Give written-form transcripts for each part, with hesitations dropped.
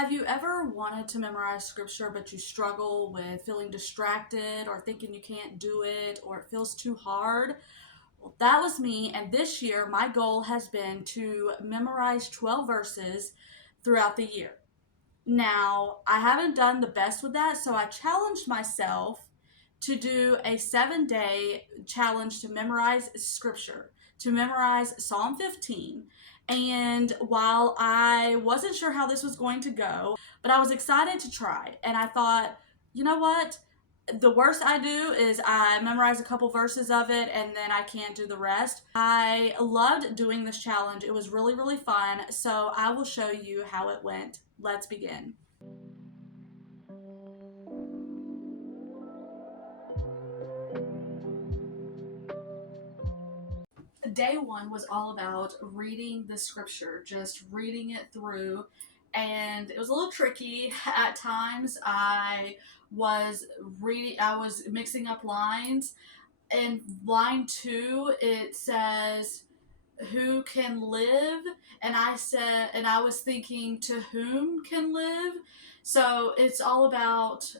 Have you ever wanted to memorize scripture but you struggle with feeling distracted or thinking you can't do it or it feels too hard? Well, that was me, and this year my goal has been to memorize 12 verses throughout the year. Now, I haven't done the best with that, so I challenged myself to do a 7-day challenge to memorize scripture, to memorize Psalm 15. And while I wasn't sure how this was going to go, but I was excited to try. And I thought, you know what? The worst I do is I memorize a couple verses of it and then I can't do the rest. I loved doing this challenge. It was really, really fun. So I will show you how it went. Let's begin. Day one was all about reading the scripture, just reading it through. And it was a little tricky. At times I was mixing up lines. In line two, it says, who can live, and I was thinking, to whom can live. So it's all about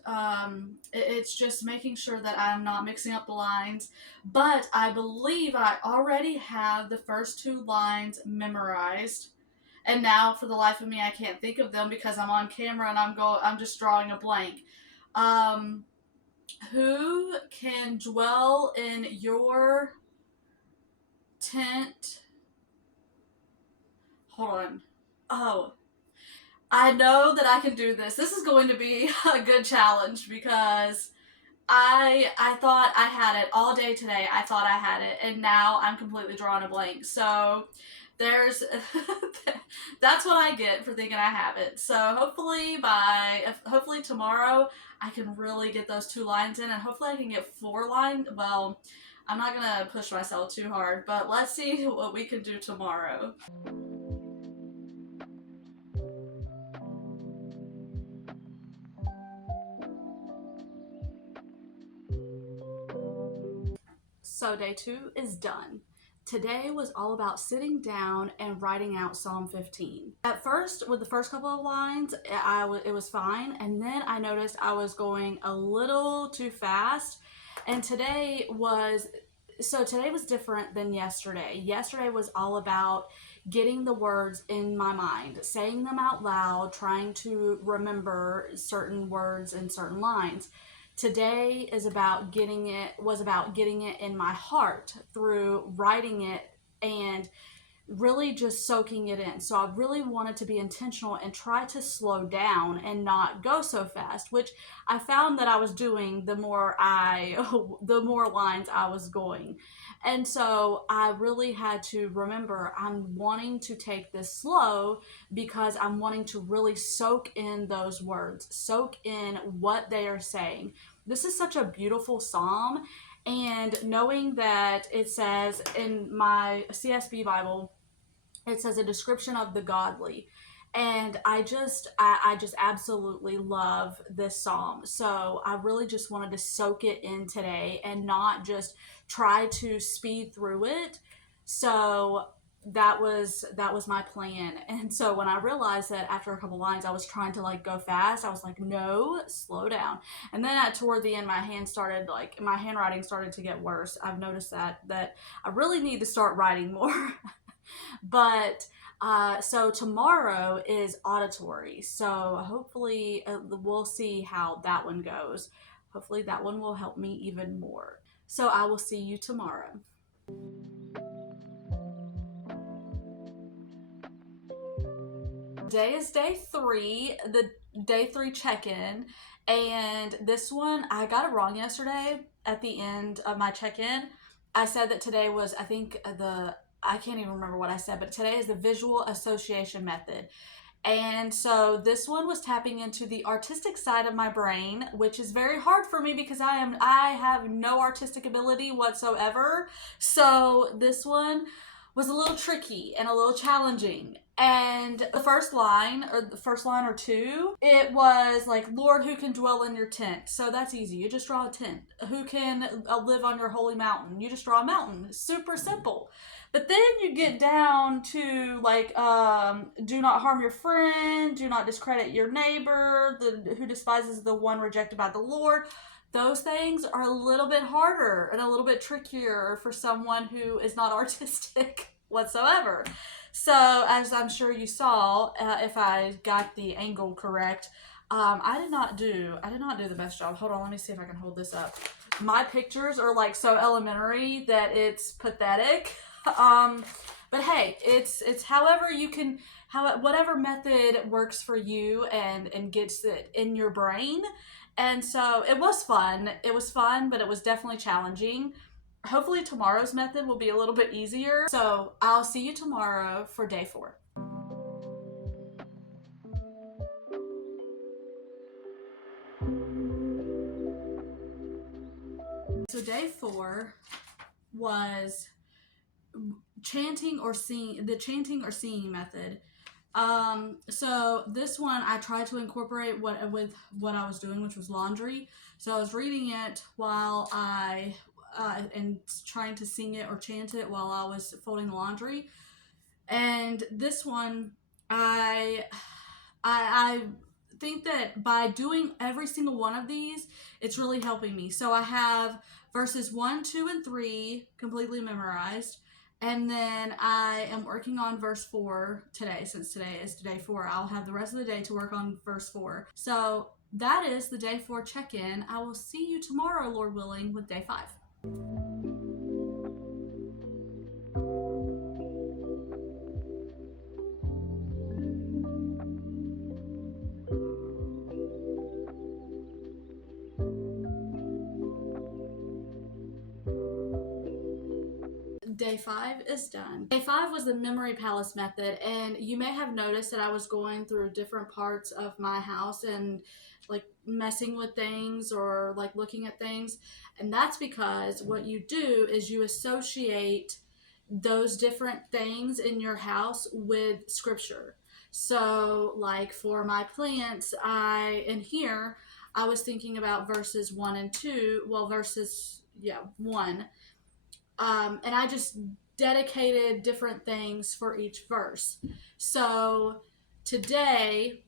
it's just making sure that I'm not mixing up the lines. But I believe I already have the first two lines memorized, and now for the life of me I can't think of them because I'm on camera and I'm just drawing a blank. um who can dwell in your tent? Hold on. Oh, I know that I can do this. This is going to be a good challenge because I thought I had it all day today. I thought I had it, and now I'm completely drawing a blank. So there's that's what I get for thinking I have it. So hopefully tomorrow I can really get those two lines in, and hopefully I can get 4 lines. Well, I'm not gonna push myself too hard, but let's see what we can do tomorrow. So day two is done. Today was all about sitting down and writing out Psalm 15. At first, with the first couple of lines, it was fine, and then I noticed I was going a little too fast. And today was different than yesterday. Yesterday was all about getting the words in my mind, saying them out loud, trying to remember certain words and certain lines. Today was about getting it in my heart through writing it and really just soaking it in. So I really wanted to be intentional and try to slow down and not go so fast, which I found that I was doing the more lines I was going. And so I really had to remember I'm wanting to take this slow because I'm wanting to really soak in those words, soak in what they are saying. This is such a beautiful psalm, and knowing that it says in my CSB Bible, it says a description of the godly, and I just absolutely love this psalm. So I really just wanted to soak it in today and not just try to speed through it. So that was my plan. And so when I realized that after a couple lines I was trying to like go fast, I was like, no, slow down. And then toward the end my handwriting started to get worse. I've noticed that I really need to start writing more. But so tomorrow is auditory. So hopefully we'll see how that one goes. Hopefully that one will help me even more. So I will see you tomorrow. Today is day three, the day three check-in. And this one, I got it wrong yesterday at the end of my check-in. I said that today was, I can't even remember what I said, but today is the visual association method. And so this one was tapping into the artistic side of my brain, which is very hard for me because I have no artistic ability whatsoever. So this one was a little tricky and a little challenging. And the first line or two, it was like, Lord, who can dwell in your tent? So that's easy. You just draw a tent. Who can live on your holy mountain? You just draw a mountain. Super simple. But then you get down to like, do not harm your friend, do not discredit your neighbor, who despises the one rejected by the Lord. Those things are a little bit harder and a little bit trickier for someone who is not artistic whatsoever. So, as I'm sure you saw, if I got the angle correct, I did not do the best job. Hold on, let me see if I can hold this up. My pictures are like so elementary that it's pathetic. But hey, it's however you can, whatever method works for you and gets it in your brain. And so it was fun. It was fun, but it was definitely challenging. Hopefully tomorrow's method will be a little bit easier. So I'll see you tomorrow for day 4. So day 4 was chanting or singing method. So this one I tried to incorporate with what I was doing, which was laundry. So I was reading it while I and trying to sing it or chant it while I was folding the laundry. And this one, I think that by doing every single one of these, it's really helping me. So I have verses 1, 2, and 3 completely memorized. And then I am working on verse 4 today. Since today is day 4, I'll have the rest of the day to work on verse 4. So that is the day 4 check-in. I will see you tomorrow, Lord willing, with day 5. Day 5 is done. Day 5 was the memory palace method, and you may have noticed that I was going through different parts of my house and like messing with things or like looking at things. And that's because what you do is you associate those different things in your house with scripture. So, like for my plants, in here, I was thinking about verses 1 and 2. Well, verses, 1. And I just dedicated different things for each verse. So today,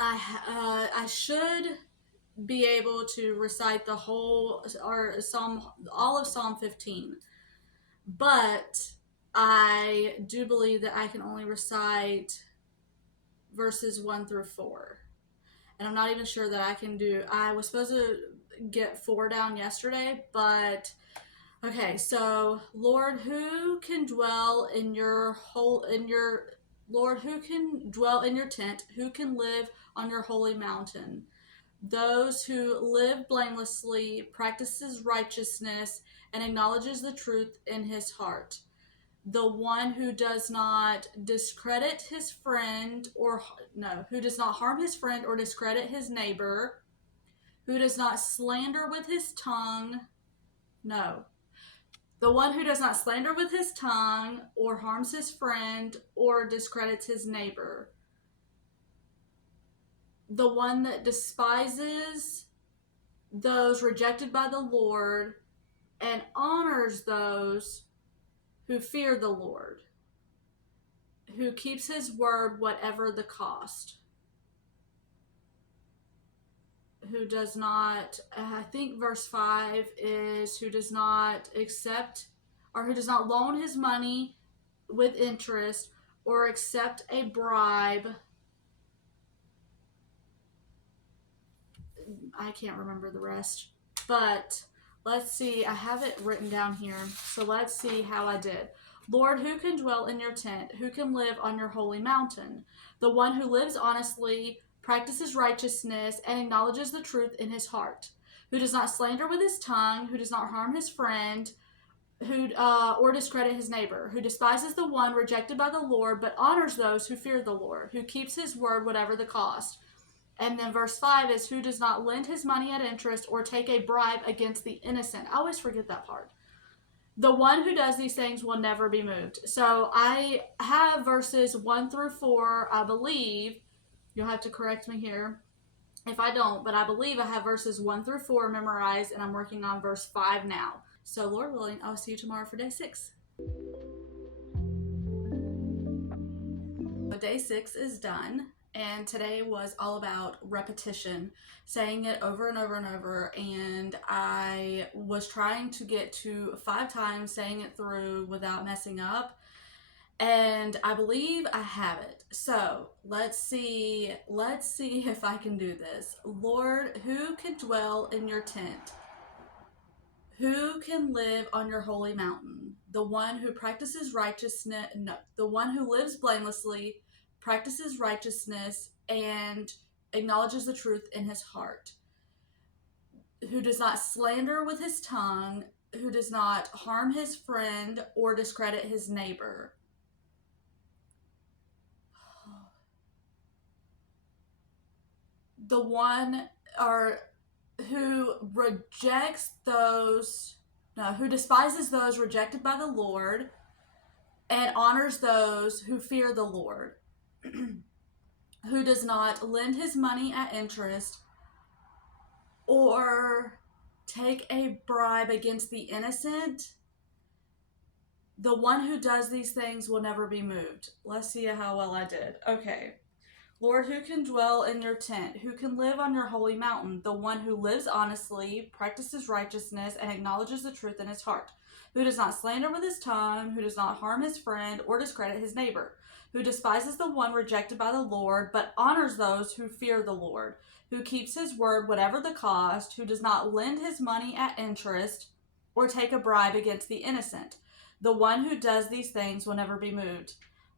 I should be able to recite the whole or all of Psalm 15, but I do believe that I can only recite verses 1 through 4. And I'm not even sure that I can do. I was supposed to get 4 down yesterday, but okay, so Lord, who can dwell in your Lord, who can dwell in your tent? Who can live on your holy mountain? Those who live blamelessly, practices righteousness, and acknowledges the truth in his heart. The one who does not discredit his friend or no, who does not harm his friend or discredit his neighbor, who does not slander with his tongue. No, the one who does not slander with his tongue, or harms his friend, or discredits his neighbor. The one that despises those rejected by the Lord and honors those who fear the Lord, who keeps his word whatever the cost. Who does not, I think verse 5 is who does not accept or who does not loan his money with interest or accept a bribe. I can't remember the rest, but let's see. I have it written down here. So let's see how I did. Lord, who can dwell in your tent? Who can live on your holy mountain? The one who lives honestly, practices righteousness, and acknowledges the truth in his heart, who does not slander with his tongue, who does not harm his friend, who or discredit his neighbor, who despises the one rejected by the Lord, but honors those who fear the Lord, who keeps his word whatever the cost. And then verse 5 is who does not lend his money at interest or take a bribe against the innocent. I always forget that part. The one who does these things will never be moved. So I have verses 1 through 4, I believe. You'll have to correct me here if I don't, but I believe I have verses 1 through 4 memorized, and I'm working on verse 5 now. So Lord willing, I'll see you tomorrow for day 6. Day 6 is done, and today was all about repetition, saying it over and over and over, and I was trying to get to 5 times saying it through without messing up, and I believe I have it. So let's see if I can do this. Lord, who can dwell in your tent? Who can live on your holy mountain? The one who practices righteousness, no, the one who lives blamelessly, practices righteousness, and acknowledges the truth in his heart, who does not slander with his tongue, who does not harm his friend or discredit his neighbor. The one or who rejects those, no, who despises those rejected by the Lord and honors those who fear the Lord, who does not lend his money at interest or take a bribe against the innocent. The one who does these things will never be moved. Let's see how well I did. Okay. Lord, who can dwell in your tent? Who can live on your holy mountain? The one who lives honestly, practices righteousness, and acknowledges the truth in his heart, who does not slander with his tongue, who does not harm his friend or discredit his neighbor, who despises the one rejected by the Lord, but honors those who fear the Lord, who keeps his word whatever the cost, who does not lend his money at interest or take a bribe against the innocent. The one who does these things will never be moved.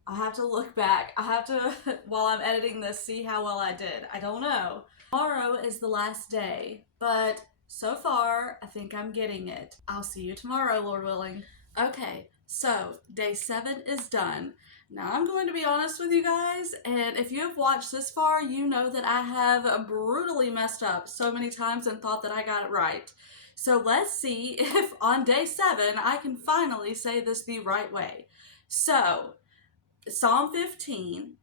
I have to look back. I have to, while I'm editing this, see how well I did. I don't know. Tomorrow is the last day, but so far, I think I'm getting it. I'll see you tomorrow, Lord willing. Okay, so day 7 is done. Now I'm going to be honest with you guys, and if you have watched this far, you know that I have brutally messed up so many times and thought that I got it right. So let's see if on day 7 I can finally say this the right way. So, Psalm 15,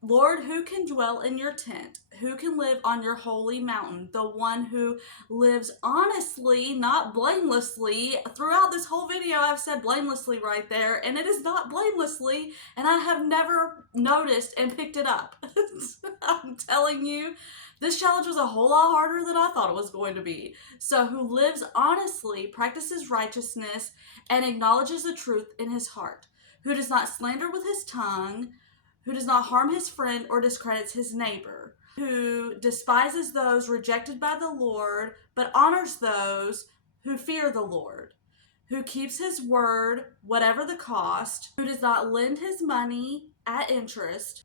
Lord, who can dwell in your tent? Who can live on your holy mountain? The one who lives honestly, not blamelessly. Throughout this whole video, I've said blamelessly right there, and it is not blamelessly, and I have never noticed and picked it up. I'm telling you, this challenge was a whole lot harder than I thought it was going to be. So, who lives honestly, practices righteousness, and acknowledges the truth in his heart, who does not slander with his tongue, who does not harm his friend or discredits his neighbor, who despises those rejected by the Lord, but honors those who fear the Lord, who keeps his word, whatever the cost, who does not lend his money at interest,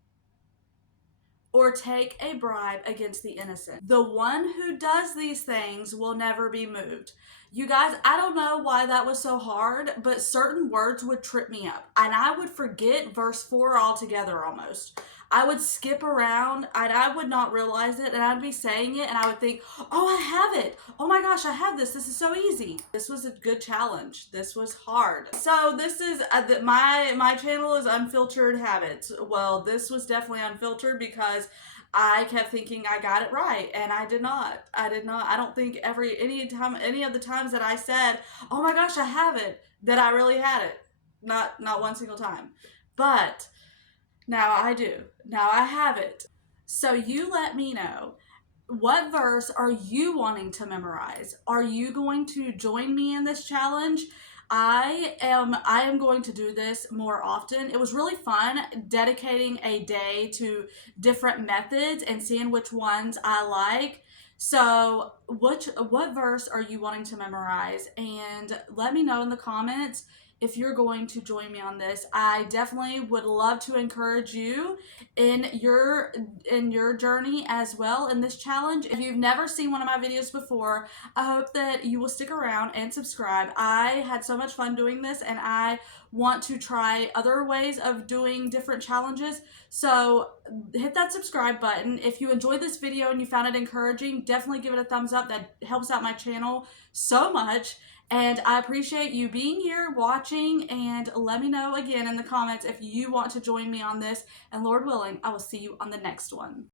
or take a bribe against the innocent. The one who does these things will never be moved. You guys, I don't know why that was so hard, but certain words would trip me up, and I would forget verse 4 altogether almost. I would skip around, and I would not realize it, and I'd be saying it, and I would think, oh, I have it. Oh my gosh, I have this. This is so easy. This was a good challenge. This was hard. So this is, my channel is Unfiltered Habits. Well, this was definitely unfiltered because I kept thinking I got it right, and I did not. I don't think any of the times that I said, oh my gosh, I have it, that I really had it. Not one single time. But now I do. Now I have it. So you let me know, what verse are you wanting to memorize? Are you going to join me in this challenge? I am going to do this more often. It was really fun dedicating a day to different methods and seeing which ones I like. So what verse are you wanting to memorize? And let me know in the comments if you're going to join me on this. I definitely would love to encourage you in your journey as well in this challenge. If you've never seen one of my videos before, I hope that you will stick around and subscribe. I had so much fun doing this, and I want to try other ways of doing different challenges. So hit that subscribe button. If you enjoyed this video and you found it encouraging, definitely give it a thumbs up. That helps out my channel so much. And I appreciate you being here, watching, and let me know again in the comments if you want to join me on this. And Lord willing, I will see you on the next one.